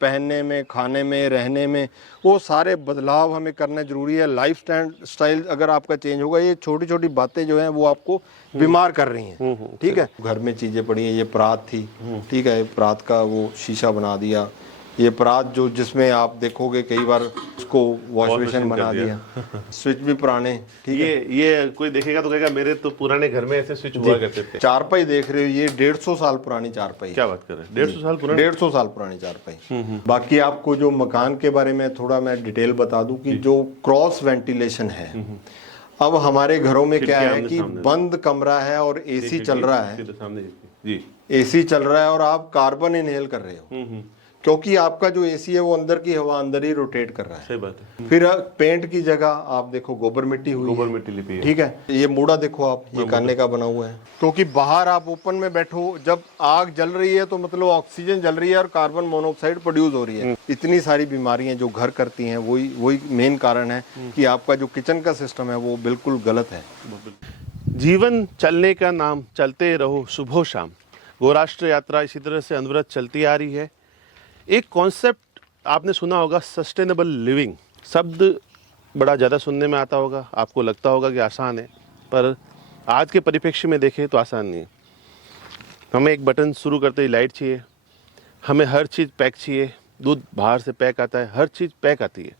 पहनने में, खाने में, रहने में, वो सारे बदलाव हमें करना जरूरी है। लाइफ स्टाइल अगर आपका चेंज होगा, ये छोटी छोटी बातें जो हैं वो आपको बीमार कर रही हैं। ठीक है, घर में चीज़ें पड़ी हैं, ये परात थी, ठीक है, परात का वो शीशा बना दिया, ये परात जो जिसमें आप देखोगे कई बार उसको वॉश बेसिन बना दिया, स्विच भी पुराने। ठीक है, ये कोई देखेगा तो कहेगा मेरे तो पुराने घर में ऐसे स्विच हुआ करते थे। चारपाई देख रहे हो, ये 150 साल पुरानी चारपाई। क्या बात कर रहे हैं, 150 साल पुरानी? 150 साल पुरानी चारपाई। बाकी आपको जो मकान के बारे में थोड़ा मैं डिटेल बता दूं कि जो क्रॉस वेंटिलेशन है, अब हमारे घरों में क्या है कि बंद कमरा है और एसी चल रहा है, जी एसी चल रहा है और आप कार्बन इनहेल कर रहे हो, क्योंकि आपका जो एसी है वो अंदर की हवा अंदर ही रोटेट कर रहा है। सही बात है। फिर पेंट की जगह आप देखो गोबर मिट्टी हुई, गोबर मिट्टी लिपी है। ठीक है, ये मूड़ा देखो आप, ये कान्ने का बना हुआ है, क्योंकि बाहर आप ओपन में बैठो, जब आग जल रही है तो मतलब ऑक्सीजन जल रही है और कार्बन मोनोऑक्साइड प्रोड्यूस हो रही है। इतनी सारी बीमारियां जो घर करती हैं, वही मेन कारण है कि आपका जो किचन का सिस्टम है वो बिल्कुल गलत है। जीवन चलने का नाम, चलते रहो सुबह शाम। गौराष्ट्र यात्रा इसी तरह से अनवरत चलती आ रही है। एक कॉन्सेप्ट आपने सुना होगा, सस्टेनेबल लिविंग। शब्द बड़ा ज़्यादा सुनने में आता होगा, आपको लगता होगा कि आसान है, पर आज के परिप्रेक्ष्य में देखें तो आसान नहीं है। हमें एक बटन शुरू करते ही लाइट चाहिए, हमें हर चीज़ पैक चाहिए, दूध बाहर से पैक आता है, हर चीज़ पैक आती है,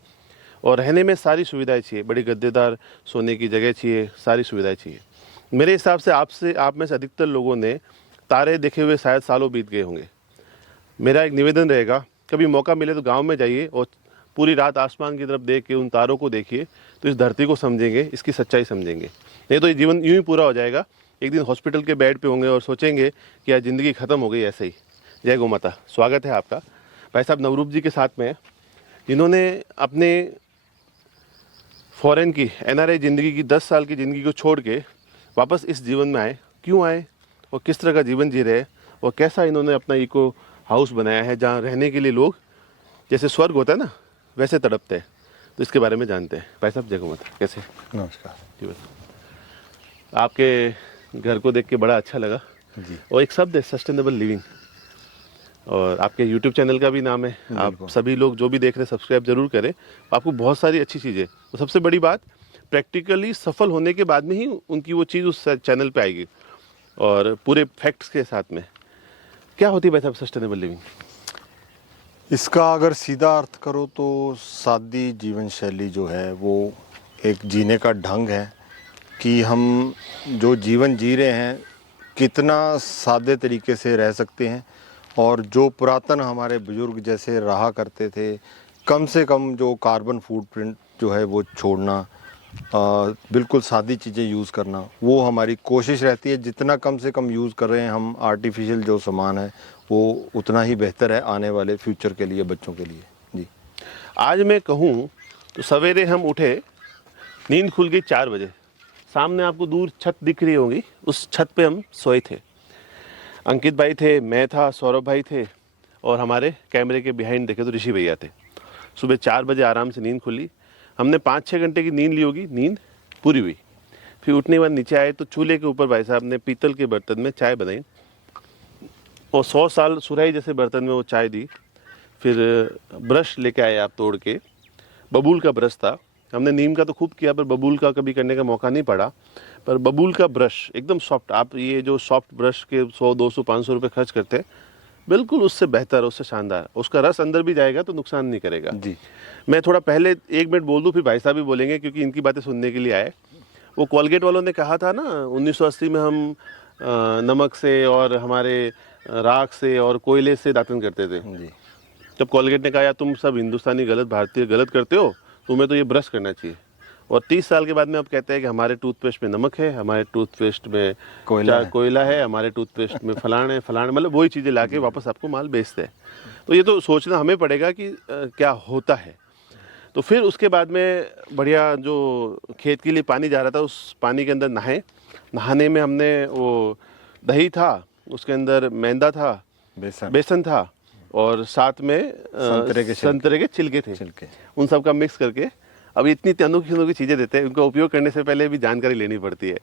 और रहने में सारी सुविधाएं चाहिए, बड़ी गद्देदार सोने की जगह चाहिए, सारी सुविधाएं चाहिए। मेरे हिसाब से आप में से अधिकतर लोगों ने तारे देखे हुए शायद सालों बीत गए होंगे। मेरा एक निवेदन रहेगा, कभी मौका मिले तो गांव में जाइए और पूरी रात आसमान की तरफ देख के उन तारों को देखिए, तो इस धरती को समझेंगे, इसकी सच्चाई समझेंगे। नहीं तो ये जीवन यूं ही पूरा हो जाएगा, एक दिन हॉस्पिटल के बेड पे होंगे और सोचेंगे कि यार ज़िंदगी ख़त्म हो गई ऐसे ही। जय गौ माता। स्वागत है आपका। भाई साहब नवरूप जी के साथ में हैं, जिन्होंने अपने फॉरेन की NRI ज़िंदगी की 10 साल की ज़िंदगी को छोड़ के वापस इस जीवन में आए। क्यों आए और किस तरह का जीवन जी रहे हैं और कैसा इन्होंने अपना इको हाउस बनाया है जहाँ रहने के लिए लोग जैसे स्वर्ग होता है ना वैसे तड़पते हैं। तो इसके बारे में जानते हैं। भाई साहब जय गौ माता, कैसे? नमस्कार जी। बस आपके घर को देख के बड़ा अच्छा लगा जी। और एक शब्द है सस्टेनेबल लिविंग, और आपके YouTube चैनल का भी नाम है। आप सभी लोग जो भी देख रहे हैं सब्सक्राइब जरूर करें। आपको बहुत सारी अच्छी चीज़ें, तो सबसे बड़ी बात प्रैक्टिकली सफल होने के बाद में ही उनकी वो चीज़ उस चैनल पे आएगी और पूरे फैक्ट्स के साथ में। क्या होती है भाई साहब सस्टेनेबल लिविंग? इसका अगर सीधा अर्थ करो तो सादी जीवन शैली जो है वो एक जीने का ढंग है कि हम जो जीवन जी रहे हैं कितना सादे तरीके से रह सकते हैं, और जो पुरातन हमारे बुजुर्ग जैसे रहा करते थे, कम से कम जो कार्बन फुटप्रिंट जो है वो छोड़ना, बिल्कुल सादी चीज़ें यूज़ करना, वो हमारी कोशिश रहती है। जितना कम से कम यूज़ कर रहे हैं हम आर्टिफिशियल जो सामान है वो उतना ही बेहतर है आने वाले फ्यूचर के लिए, बच्चों के लिए। जी। आज मैं कहूँ तो सवेरे हम उठे, नींद खुल गई 4 बजे, सामने आपको दूर छत दिख रही होगी, उस छत पे हम सोए थे। अंकित भाई थे, मैं था, सौरभ भाई थे, और हमारे कैमरे के बिहाइंड देखे तो ऋषि भैया थे। सुबह 4 बजे आराम से नींद खुली, हमने 5-6 घंटे की नींद ली होगी, नींद पूरी हुई। फिर उठने के बाद नीचे आए तो चूल्हे के ऊपर भाई साहब ने पीतल के बर्तन में चाय बनाई और 100 साल सुराही जैसे बर्तन में वो चाय दी। फिर ब्रश लेके आए आप तोड़ के, बबूल का ब्रश था। हमने नीम का तो खूब किया पर बबूल का कभी करने का मौका नहीं पड़ा, पर बबूल का ब्रश एकदम सॉफ्ट। आप ये जो सॉफ्ट ब्रश के 100, 200, 500 रुपये खर्च करते हैं, बिल्कुल उससे बेहतर, उससे शानदार। उसका रस अंदर भी जाएगा तो नुकसान नहीं करेगा जी। मैं थोड़ा पहले 1 मिनट बोल दूं, फिर भाई साहब भी बोलेंगे क्योंकि इनकी बातें सुनने के लिए आए। वो कोलगेट वालों ने कहा था ना 1980 में हम नमक से और हमारे राख से और कोयले से दातन करते थे जी। जब कोलगेट ने कहा यार तुम सब हिंदुस्तानी गलत, भारतीय गलत करते हो, तुम्हें तो ये ब्रश करना चाहिए। और 30 साल के बाद में अब कहते हैं कि हमारे टूथपेस्ट में नमक है, हमारे टूथपेस्ट में कोयला है, हमारे टूथपेस्ट में फलाने, मतलब वही चीज़ें लाके वापस आपको माल बेचते हैं। तो ये तो सोचना हमें पड़ेगा कि क्या होता है। तो फिर उसके बाद में बढ़िया जो खेत के लिए पानी जा रहा था, उस पानी के अंदर नहाने में हमने वो दही था, उसके अंदर मैदा था, बेसन था, और साथ में संतरे के छिलके थे। उन सब का मिक्स करके अब इतनी अनोखी चीज़ें देते हैं, उनका उपयोग करने से पहले भी जानकारी लेनी पड़ती है।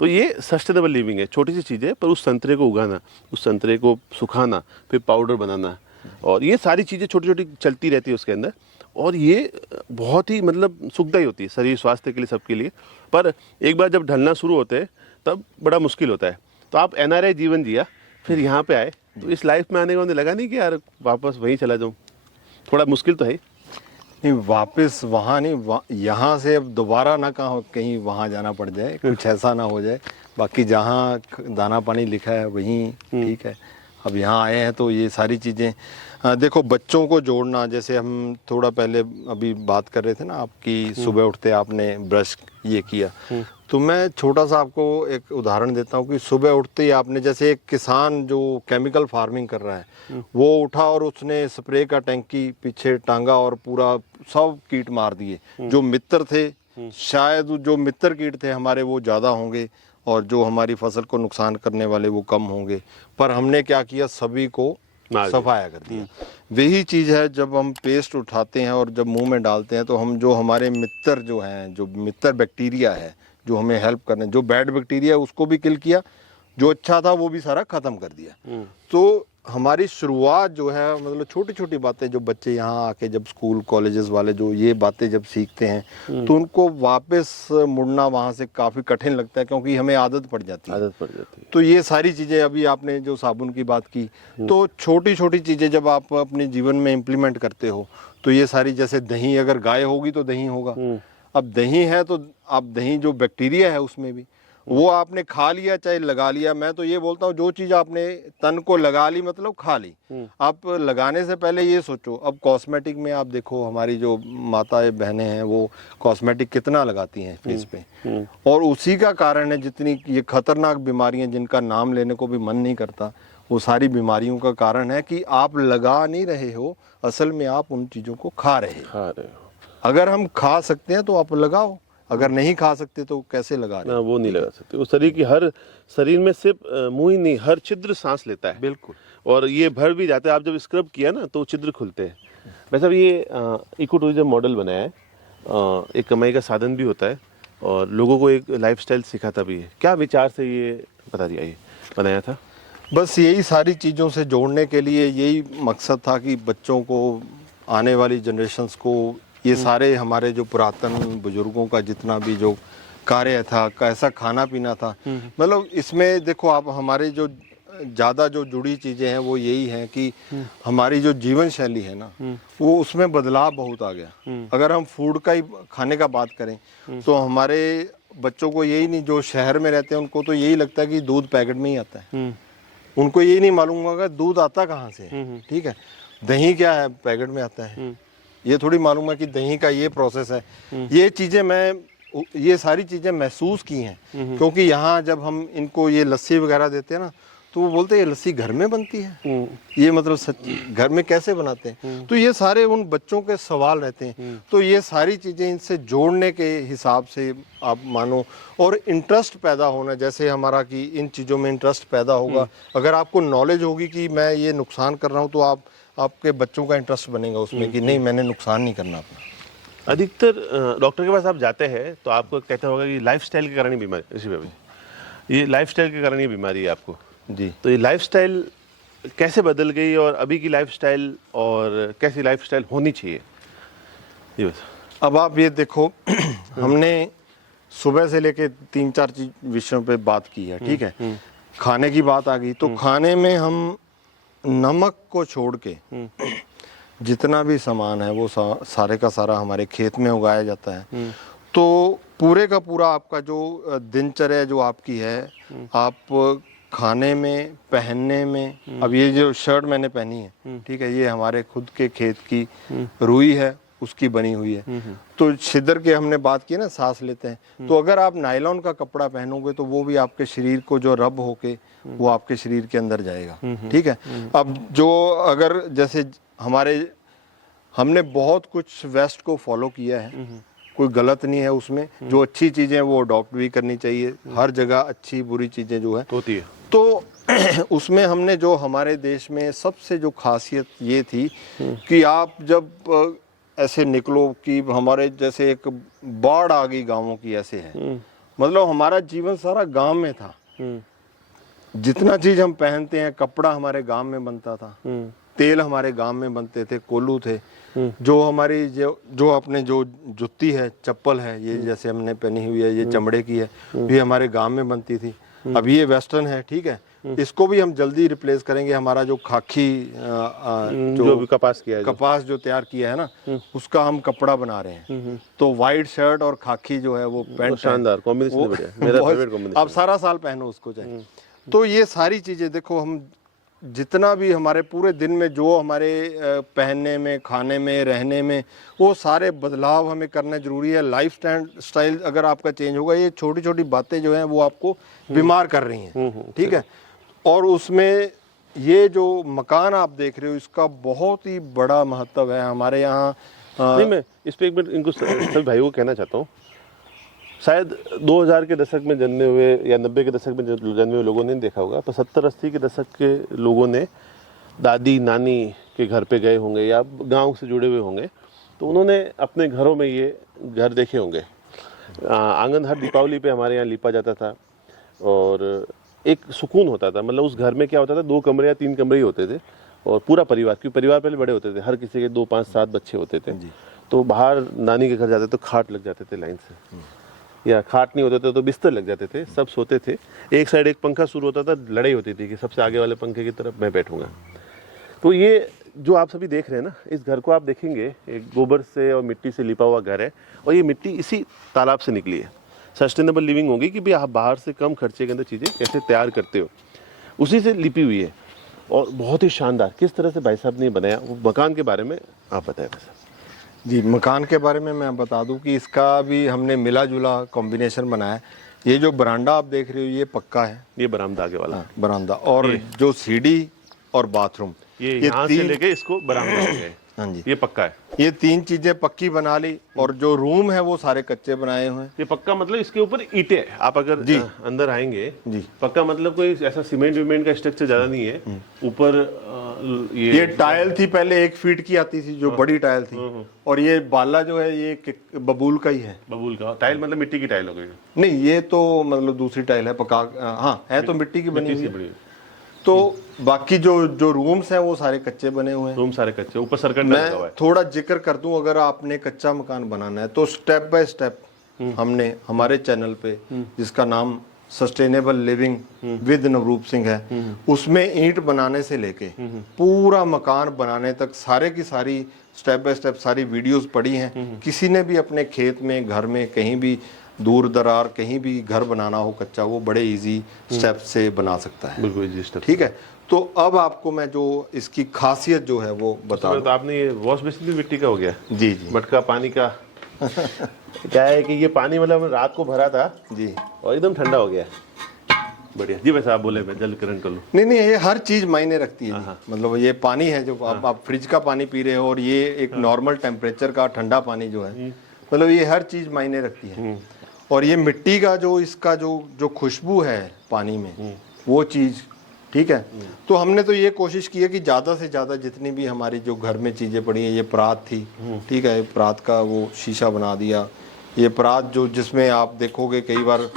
तो ये सस्टेनेबल लिविंग है, छोटी सी चीज़ें, पर उस संतरे को उगाना, उस संतरे को सुखाना, फिर पाउडर बनाना, और ये सारी चीज़ें छोटी छोटी चलती रहती है उसके अंदर, और ये बहुत ही मतलब सुखदायी होती है शरीर स्वास्थ्य के लिए, सबके लिए। पर एक बार जब ढलना शुरू होते हैं तब बड़ा मुश्किल होता है। तो आप NRI जीवन जिया, फिर यहाँ पे आए, तो इस लाइफ में आने के बाद लगा नहीं कि यार वापस वहीं चला जाऊँ? थोड़ा मुश्किल तो है। नहीं, वापस वहाँ नहीं, यहाँ से अब दोबारा ना कहीं वहाँ जाना पड़ जाए, कुछ ऐसा ना हो जाए। बाकी जहाँ दाना पानी लिखा है वहीं ठीक है। अब यहाँ आए हैं तो ये सारी चीज़ें देखो, बच्चों को जोड़ना, जैसे हम थोड़ा पहले अभी बात कर रहे थे ना आपकी, सुबह उठते आपने ब्रश ये किया, तो मैं छोटा सा आपको एक उदाहरण देता हूँ कि सुबह उठते ही आपने, जैसे एक किसान जो केमिकल फार्मिंग कर रहा है, वो उठा और उसने स्प्रे का टैंकी पीछे टांगा और पूरा सब कीट मार दिए। जो मित्र थे, शायद जो मित्र कीट थे हमारे वो ज़्यादा होंगे और जो हमारी फसल को नुकसान करने वाले वो कम होंगे, पर हमने क्या किया, सभी को सफाया कर दिया। वही चीज़ है जब हम पेस्ट उठाते हैं और जब मुंह में डालते हैं, तो हम जो हमारे मित्र जो हैं, जो मित्र बैक्टीरिया है जो हमें हेल्प करने, जो बैड बैक्टीरिया उसको भी किल किया, जो अच्छा था वो भी सारा खत्म कर दिया। तो हमारी शुरुआत जो है, मतलब छोटी छोटी बातें जो बच्चे यहाँ आके जब स्कूल कॉलेजेस वाले जो ये बातें जब सीखते हैं, तो उनको वापस मुड़ना वहाँ से काफ़ी कठिन लगता है, क्योंकि हमें आदत पड़ जाती है। तो ये सारी चीज़ें, अभी आपने जो साबुन की बात की, तो छोटी छोटी चीज़ें जब आप अपने जीवन में इम्प्लीमेंट करते हो, तो ये सारी, जैसे दही, अगर गाय होगी तो दही होगा। अब दही है तो आप दही, जो बैक्टीरिया है उसमें भी, वो आपने खा लिया चाहे लगा लिया। मैं तो ये बोलता हूँ, जो चीज़ आपने तन को लगा ली मतलब खा ली। आप लगाने से पहले ये सोचो। अब कॉस्मेटिक में आप देखो, हमारी जो माताएं बहनें हैं वो कॉस्मेटिक कितना लगाती हैं फेस पे, और उसी का कारण है जितनी ये खतरनाक बीमारियां जिनका नाम लेने को भी मन नहीं करता, वो सारी बीमारियों का कारण है कि आप लगा नहीं रहे हो, असल में आप उन चीज़ों को खा रहे हो। अगर हम खा सकते हैं तो आप लगाओ, अगर नहीं खा सकते तो कैसे लगा रहे? वो नहीं लगा सकते। वो शरीर की हर, शरीर में सिर्फ मुंह ही नहीं, हर छिद्र सांस लेता है। बिल्कुल। और ये भर भी जाते हैं। आप जब स्क्रब किया ना तो छिद्र खुलते हैं। वैसे अब ये इको टूरिज्म मॉडल बनाया है, एक कमाई का साधन भी होता है और लोगों को एक लाइफस्टाइल सिखाता भी है। क्या विचार से ये बता दिया, ये बनाया था? बस यही सारी चीज़ों से जोड़ने के लिए यही मकसद था कि बच्चों को, आने वाली जनरेशन्स को, ये सारे हमारे जो पुरातन बुजुर्गों का जितना भी जो कार्य था, कैसा खाना पीना था, मतलब इसमें देखो आप, हमारे जो ज़्यादा जो जुड़ी चीज़ें हैं वो यही हैं कि हमारी जो जीवन शैली है ना, वो उसमें बदलाव बहुत आ गया। अगर हम फूड का ही, खाने का बात करें, तो हमारे बच्चों को यही नहीं, जो शहर में रहते हैं उनको तो यही लगता है कि दूध पैकेट में ही आता है। उनको यही नहीं मालूम होगा दूध आता कहाँ से है। ठीक है, दही क्या है, पैकेट में आता है। ये थोड़ी मालूम है कि दही का ये प्रोसेस है। ये चीज़ें ये सारी चीज़ें महसूस की हैं, क्योंकि यहाँ जब हम इनको ये लस्सी वगैरह देते हैं ना, तो वो बोलते हैं ये लस्सी घर में बनती है। ये मतलब सच्ची घर में कैसे बनाते हैं? तो ये सारे उन बच्चों के सवाल रहते हैं। तो ये सारी चीज़ें इनसे जोड़ने के हिसाब से आप मानो, और इंटरेस्ट पैदा होना, जैसे हमारा कि इन चीज़ों में इंटरेस्ट पैदा होगा। अगर आपको नॉलेज होगी कि मैं ये नुकसान कर रहा हूँ, तो आपके बच्चों का इंटरेस्ट बनेगा उसमें कि नहीं, मैंने नुकसान नहीं करना अपना। अधिकतर डॉक्टर के पास आप जाते हैं तो आपको कहते होगा कि लाइफस्टाइल के कारण ही बीमारी, ऋषि भाई, ये लाइफस्टाइल के कारण ही बीमारी है आपको जी। तो ये लाइफस्टाइल कैसे बदल गई, और अभी की लाइफस्टाइल और कैसी लाइफस्टाइल होनी चाहिए, ये बस। अब आप ये देखो, हमने सुबह से लेके 3-4 विषयों पे बात की है। ठीक है, खाने की बात आ गई, तो खाने में हम नमक को छोड़ के जितना भी सामान है वो सारे का सारा हमारे खेत में उगाया जाता है। तो पूरे का पूरा आपका जो दिनचर्या जो आपकी है, आप खाने में, पहनने में, अब ये जो शर्ट मैंने पहनी है, ठीक है, ये हमारे खुद के खेत की रुई है, उसकी बनी हुई है। तो छिद्र के हमने बात की ना, सांस लेते हैं, तो अगर आप नायलॉन का कपड़ा पहनोगे तो वो भी आपके शरीर को जो रब होके वो आपके शरीर के अंदर जाएगा। ठीक है, अब जो अगर जैसे हमने बहुत कुछ वेस्ट को फॉलो किया है, कोई गलत नहीं है उसमें, जो अच्छी चीजें वो अडॉप्ट भी करनी चाहिए। हर जगह अच्छी बुरी चीजें जो है होती है, तो उसमें हमने जो हमारे देश में सबसे जो खासियत ये थी कि आप जब ऐसे निकलो कि हमारे जैसे एक बाढ़ आ गई गांवों की, ऐसे है, मतलब हमारा जीवन सारा गांव में था। जितना चीज हम पहनते हैं, कपड़ा हमारे गांव में बनता था, तेल हमारे गांव में बनते थे, कोल्हू थे। जो हमारी जो अपने जो जुत्ती है, चप्पल है, ये जैसे हमने पहनी हुई है, ये चमड़े की है, ये हमारे गांव में बनती थी। अब ये वेस्टर्न है, ठीक है, इसको भी हम जल्दी रिप्लेस करेंगे। हमारा जो खाकी जो भी कपास किया है, कपास जो तैयार किया है ना, उसका हम कपड़ा बना रहे हैं। तो वाइट शर्ट और खाकी जो है वो पैंट, शानदार कॉम्बिनेशन, बढ़िया, मेरा फेवरेट कॉम्बिनेशन। आप सारा साल पहनो उसको चाहे। तो ये सारी चीजें देखो, हम जितना भी हमारे पूरे दिन में जो हमारे पहनने में, खाने में, रहने में, वो सारे बदलाव हमें करना जरूरी है। लाइफ स्टाइल अगर आपका चेंज होगा, ये छोटी छोटी बातें जो हैं वो आपको बीमार कर रही हैं, ठीक है। और उसमें ये जो मकान आप देख रहे हो, इसका बहुत ही बड़ा महत्व है हमारे यहाँ। नहीं, मैं इस पे एक मिनट इनको सभी भाइयों को कहना चाहता हूँ। शायद 2000 के दशक में जन्मे हुए या 90 के दशक में जन्मे हुए लोगों ने देखा होगा, पर 70-80 के दशक के लोगों ने दादी नानी के घर पे गए होंगे या गांव से जुड़े हुए होंगे, तो उन्होंने अपने घरों में ये घर देखे होंगे। आंगन हर दीपावली पे हमारे यहाँ लिपा जाता था और एक सुकून होता था। मतलब उस घर में क्या होता था, 2 कमरे या 3 कमरे ही होते थे और पूरा परिवार, क्योंकि परिवार पहले बड़े होते थे, हर किसी के 2, 5, 7 बच्चे होते थे। तो बाहर नानी के घर जाते तो खाट लग जाते थे लाइन से, या खाट नहीं होते थे तो बिस्तर लग जाते थे, सब सोते थे। एक साइड एक पंखा शुरू होता था, लड़ाई होती थी कि सबसे आगे वाले पंखे की तरफ मैं बैठूंगा। तो ये जो आप सभी देख रहे हैं ना, इस घर को आप देखेंगे, एक गोबर से और मिट्टी से लिपा हुआ घर है और ये मिट्टी इसी तालाब से निकली है। सस्टेनेबल लिविंग होगी कि भाई आप बाहर से कम खर्चे के अंदर चीज़ें कैसे तैयार करते हो, उसी से लिपी हुई है और बहुत ही शानदार। किस तरह से भाई साहब ने बनाया, वो मकान के बारे में आप बताएं भाई साहब। जी, मकान के बारे में मैं बता दूं कि इसका भी हमने मिला जुला कॉम्बिनेशन बनाया है। ये जो बरामदा आप देख रहे हो, ये पक्का है, ये बरामदा आगे वाला, बरामदा। और जो सीढ़ी और बाथरूम, ये यहाँ से लेके इसको बरामदा हो गए। हाँ जी, ये पक्का है। ये 3 चीजें पक्की बना ली। और जो रूम है वो सारे कच्चे बनाए हुए हैं। ये पक्का मतलब इसके ऊपर ईंटें हैं। आप अगर जी अंदर आएंगे जी, पक्का मतलब कोई ऐसा सीमेंट विमेंट का स्ट्रक्चर ज्यादा नहीं है। ऊपर ये टाइल थी, पहले 1 फीट की आती थी, जो बड़ी टाइल थी। और ये बाला जो है ये बबूल का ही है। बबूल का टाइल मतलब मिट्टी की टाइल हो गई? नहीं, ये तो मतलब दूसरी टाइल है, पका, हाँ है तो मिट्टी की बनी हुई है। तो बाकी जो रूम्स हैं वो सारे कच्चे बने हुए हैं। रूम सारे कच्चे, ऊपर सर्कल लगा हुआ है। मैं थोड़ा जिक्र कर दूं, अगर आपने कच्चा मकान बनाना है तो स्टेप बाय स्टेप हमने हमारे चैनल पे, जिसका नाम सस्टेनेबल लिविंग विद नवरूप सिंह है, उसमें ईंट बनाने से लेके पूरा मकान बनाने तक सारे की सारी स्टेप बाय स्टेप सारी वीडियोस पड़ी हैं। किसी ने भी अपने खेत में, घर में, कहीं भी दूर दरार कहीं भी घर बनाना हो कच्चा, वो बड़े इजी स्टेप से बना सकता है। बिल्कुल इजी स्टेप, ठीक है। तो अब आपको मैं जो इसकी खासियत जो है वो बता दूं। तो आपने ये वॉश बेसिन भी मिट्टी का हो गया? जी जी, मटका पानी का क्या है कि ये पानी मतलब रात को भरा था जी और एकदम ठंडा हो गया। बढ़िया जी। वैसे आप बोले मैं जल करण कर लूँ? नहीं, ये हर चीज मायने रखती है जी। मतलब ये पानी है जो आप फ्रिज का पानी पी रहे हो, और ये एक नॉर्मल टेम्परेचर का ठंडा पानी जो है, मतलब ये हर चीज मायने रखती है। और ये मिट्टी का जो इसका जो खुशबू है पानी में, वो चीज, ठीक है। तो हमने तो ये कोशिश की है कि ज़्यादा से ज़्यादा जितनी भी हमारी जो घर में चीज़ें पड़ी हैं, ये परात थी, ठीक है, परात का वो शीशा बना दिया। ये परात जो जिसमें आप देखोगे कई बार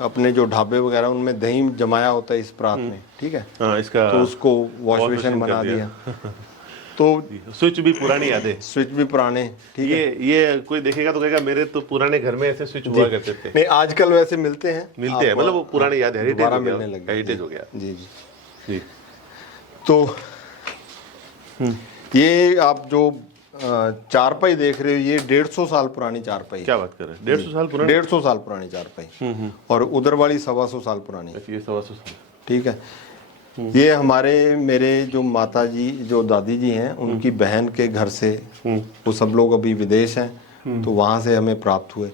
अपने जो ढाबे वगैरह उनमें दही जमाया होता है इस परात में, ठीक है, इसका तो उसको वॉश बेसिन बना दिया। तो स्विच भी पुरानी याद है, स्विच भी पुराने, ठीक है। ये कोई देखेगा तो कहेगा मेरे तो पुराने घर में ऐसे स्विच हुआ करते थे। नहीं, आजकल वैसे मिलते हैं, मतलब वो पुरानी याद है, दोबारा मिलने लगे, हेरिटेज हो गया। जी जी जी। तो ये आप जो चारपाई देख रहे हो, ये 150 साल पुरानी चारपाई। क्या बात कर रहे हैं? 150 साल पुरानी? 150 साल पुरानी चारपाई। और उधर वाली 125 साल पुरानी। ये 125 साल, ठीक है। ये हमारे मेरे जो माता जी, जो दादी जी हैं, उनकी बहन के घर से, वो सब लोग अभी विदेश हैं, तो वहाँ से हमें प्राप्त हुए।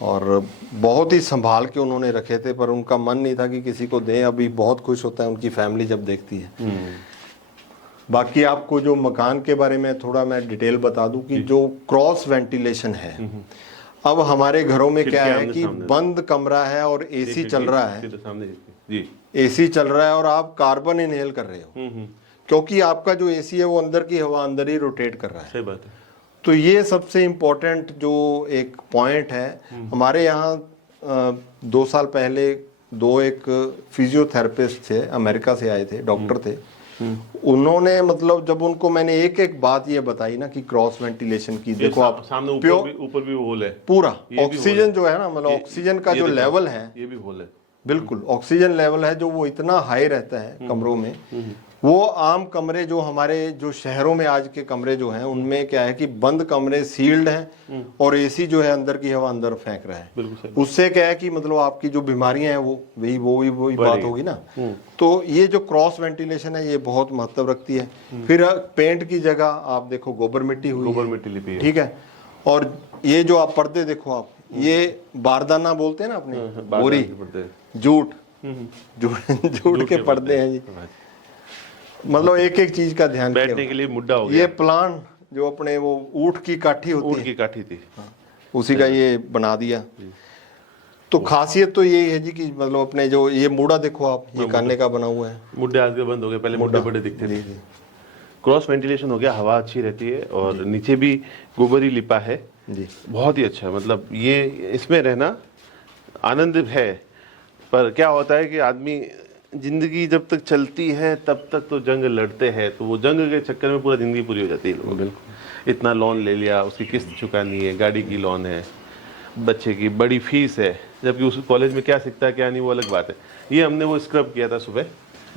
और बहुत ही संभाल के उन्होंने रखे थे, पर उनका मन नहीं था कि किसी को दें। अभी बहुत खुश होता है उनकी फैमिली जब देखती है। बाकी आपको जो मकान के बारे में थोड़ा मैं डिटेल बता दूं कि जो क्रॉस वेंटिलेशन है, अब हमारे घरों में क्या है कि बंद कमरा है और एसी चल रहा है, एसी चल रहा है और आप कार्बन इनहेल कर रहे हो, क्योंकि आपका जो एसी है वो अंदर की हवा अंदर ही रोटेट कर रहा है। सही बात है। तो ये सबसे इम्पोर्टेंट जो एक पॉइंट है, हमारे यहाँ 2 साल पहले एक फिजियोथेरेपिस्ट थे, अमेरिका से आए थे, डॉक्टर थे, उन्होंने मतलब जब उनको मैंने एक एक बात ये बताई ना कि क्रॉस वेंटिलेशन की, देखो आप सामने ऊपर भी होल है, पूरा ऑक्सीजन जो है ना, मतलब ऑक्सीजन का जो लेवल है, ये भी होल है, बिल्कुल ऑक्सीजन लेवल है जो वो इतना हाई रहता है कमरों में। वो आम कमरे जो हमारे जो शहरों में आज के कमरे जो हैं उनमें क्या है कि बंद कमरे सील्ड हैं और एसी जो है अंदर की हवा अंदर फेंक रहा है। उससे क्या है कि मतलब आपकी जो बीमारियां हैं वो वही बात होगी ना। तो ये जो क्रॉस वेंटिलेशन है ये बहुत महत्व रखती है। फिर पेंट की जगह आप देखो गोबर मिट्टी हुई, गोबर मिट्टी लिपी है, ठीक है। और ये जो आप पर्दे देखो आप, ये बारदाना बोलते हैं ना अपने, बोरी, जूट के पर्दे हैं जी। मतलब एक एक चीज का ध्यान, बैठने के लिए मुड्डा हो गया। ये प्लान जो अपने वो ऊंट की काठी होती है, ऊंट की काठी थी, उसी का ये बना दिया। तो खासियत तो यही है जी कि मतलब अपने जो ये मुड़ा देखो आप, ये कान्ने का बना हुआ है। मुड्डे आजकल बंद हो गए, पहले मुड्डे बड़े दिखते थे। क्रॉस वेंटिलेशन हो गया, हवा अच्छी रहती है और नीचे भी गोबर ही लिपा है जी, बहुत ही अच्छा। मतलब ये इसमें रहना आनंद है। पर क्या होता है कि आदमी जिंदगी जब तक चलती है तब तक तो जंग लड़ते हैं, तो वो जंग के चक्कर में पूरा जिंदगी पूरी हो जाती है लोगों की। इतना लोन ले लिया, उसकी किस्त चुकानी है, गाड़ी की लोन है, बच्चे की बड़ी फीस है, जबकि उस कॉलेज में क्या सीखता है क्या नहीं वो अलग बात है। ये हमने वो स्क्रब किया था सुबह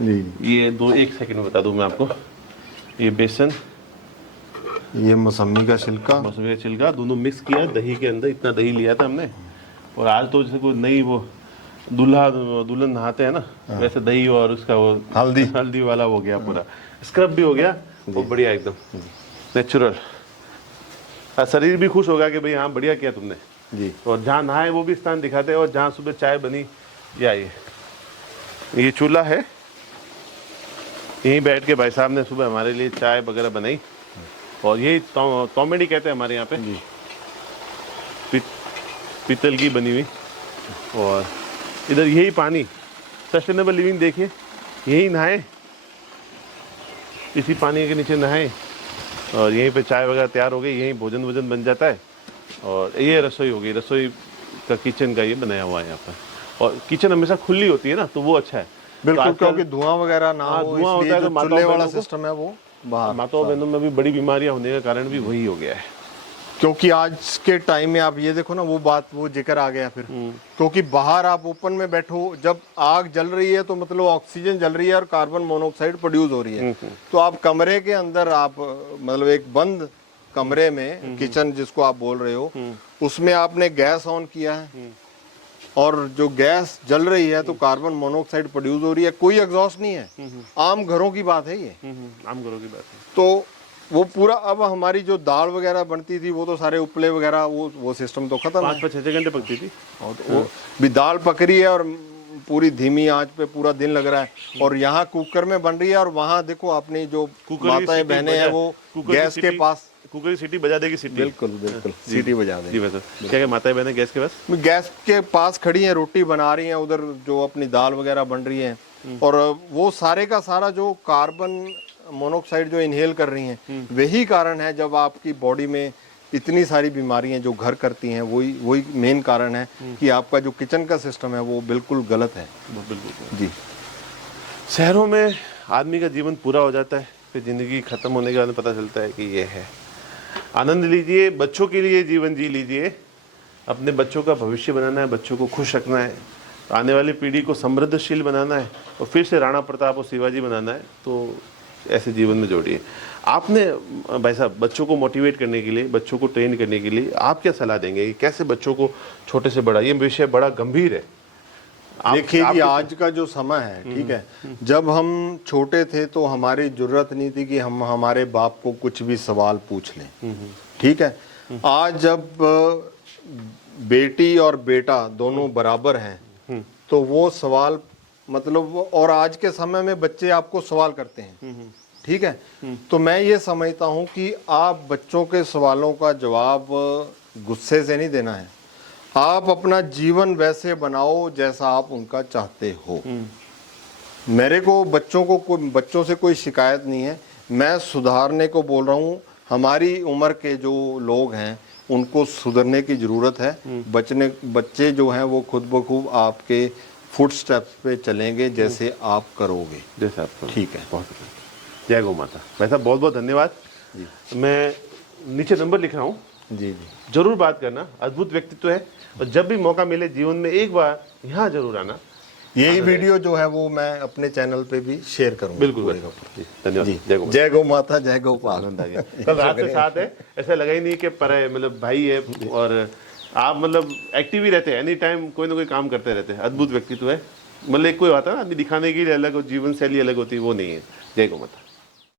जी। ये 1 सेकंड में बता दूं मैं आपको। ये बेसन, ये मौसमी का छिलका, मसूर का छिलका दोनों मिक्स किया दही के अंदर। इतना दही लिया था हमने। और आज तो जैसे कोई नई वो दुल्हन नहाते हैं ना, वैसे दही और उसका वो हल्दी वाला हो गया, पूरा स्क्रब भी हो गया, वो बढ़िया एकदम नेचुरल। शरीर भी खुश होगा कि भाई हाँ बढ़िया किया तुमने जी। और जहाँ नहाए वो भी स्थान दिखाते हैं। और जहाँ सुबह चाय बनी, ये चूल्हा है, यहीं बैठ के भाई साहब ने सुबह हमारे लिए चाय वगैरह बनाई। और यही तोमेडी कहते हैं हमारे यहाँ पे जी, पीतल की बनी हुई। और इधर यही पानी, सस्टेनेबल लिविंग देखिए, यही नहाए, इसी पानी के नीचे नहाए और यहीं पे चाय वगैरह तैयार हो गई, यहीं भोजन बन जाता है। और ये रसोई हो गई, रसोई का किचन का ये बनाया हुआ है यहाँ पर। और किचन हमेशा खुली होती है ना, तो वो अच्छा है बिल्कुल, क्योंकि धुआं वगैरह ना हो, धुआं होता है तो चूल्हे वाला सिस्टम है वो माताओं बहनों में भी बड़ी बीमारियां होने का कारण भी वही हो गया है। क्योंकि आज के टाइम में आप ये देखो ना, वो जिक्र आ गया फिर। क्योंकि बाहर आप ओपन में बैठो, जब आग जल रही है तो मतलब ऑक्सीजन जल रही है और कार्बन मोनोऑक्साइड प्रोड्यूस हो रही है। तो आप कमरे के अंदर आप मतलब एक बंद कमरे में, किचन जिसको आप बोल रहे हो, उसमें आपने गैस ऑन किया है और जो गैस जल रही है तो कार्बन मोनोऑक्साइड प्रोड्यूस हो रही है, कोई एग्जॉस्ट नहीं है। आम घरों की बात है ये, आम घरों की बात है। तो वो पूरा, अब हमारी जो दाल वगैरह बनती थी वो तो सारे उपले वगैरह वो सिस्टम तो खत्म है। 5-6 घंटे पकती थी और तो वो भी दाल पक रही है और पूरी धीमी आंच पे पूरा दिन लग रहा है। और यहाँ कुकर में बन रही है और वहाँ देखो अपनी जो माताएं बहनें हैं वो गैस के पास, कुकर की सीटी बजा देगी, सीटी बिल्कुल सीटी बजा देगी। जी वैसे क्या माताएं बहनें गैस के पास खड़ी हैं, रोटी बना रही हैं, उधर जो अपनी दाल वगैरह बन रही है। और वो सारे का सारा जो कार्बन मोनोऑक्साइड जो इनहेल कर रही हैं, वही कारण है जब आपकी बॉडी में इतनी सारी बीमारियां जो घर करती हैं, वही मेन कारण है कि आपका जो किचन का सिस्टम है वो बिल्कुल गलत है। बिल्कुल जी। शहरों में आदमी का जीवन पूरा हो जाता है, फिर जिंदगी खत्म होने के बाद पता चलता है कि ये है। आनंद लीजिए, बच्चों के लिए जीवन जी लीजिए, अपने बच्चों का भविष्य बनाना है, बच्चों को खुश रखना है, आने वाली पीढ़ी को समृद्धशील बनाना है और फिर से राणा प्रताप और शिवाजी बनाना है। तो ऐसे जीवन में जोड़िए। आपने भाई साहब बच्चों को मोटिवेट करने के लिए, बच्चों को ट्रेन करने के लिए आप क्या सलाह देंगे कि कैसे बच्चों को छोटे से बड़ा, ये विषय बड़ा गंभीर है। देखिए कि आज का जो समय है, ठीक है, जब हम छोटे थे तो हमारी जरूरत नहीं थी कि हम हमारे बाप को कुछ भी सवाल पूछ लें, ठीक है। आज जब बेटी और बेटा दोनों बराबर हैं तो वो सवाल मतलब, और आज के समय में बच्चे आपको सवाल करते हैं, ठीक है। तो मैं ये समझता हूँ कि आप बच्चों के सवालों का जवाब गुस्से से नहीं देना है, आप अपना जीवन वैसे बनाओ जैसा आप उनका चाहते हो। मेरे को बच्चों से कोई शिकायत नहीं है, मैं सुधारने को बोल रहा हूँ। हमारी उम्र के जो लोग हैं उनको सुधरने की ज़रूरत है। बच्चे जो हैं वो खुद ब खुद आपके फुटस्टेप्स पे चलेंगे जैसे आप करोगे, जैसे आप, ठीक है। बहुत जय गौ माता। भाई साहब बहुत बहुत धन्यवाद। मैं नीचे नंबर लिख रहा हूँ, जी जी जरूर बात करना। अद्भुत व्यक्तित्व है और जब भी मौका मिले जीवन में एक बार यहाँ जरूर आना। यही वीडियो जो है वो मैं अपने चैनल पे भी शेयर करूंगा। बिल्कुल पूरे बिल्कुल। का। जी, धन्यवाद। जी जय गौ माता। जय गौ माता, जय गोपाल। आनंद आ गया। कल रात से साथ है, ऐसा लगा ही नहीं कि पर है, मतलब भाई है। और आप मतलब एक्टिव ही रहते हैं, एनी टाइम कोई ना कोई काम करते रहते हैं। अद्भुत व्यक्तित्व है। मतलब एक कोई आता है ना आदमी दिखाने के लिए अलग और जीवन शैली अलग होती है, वो नहीं है। जय गौ माता।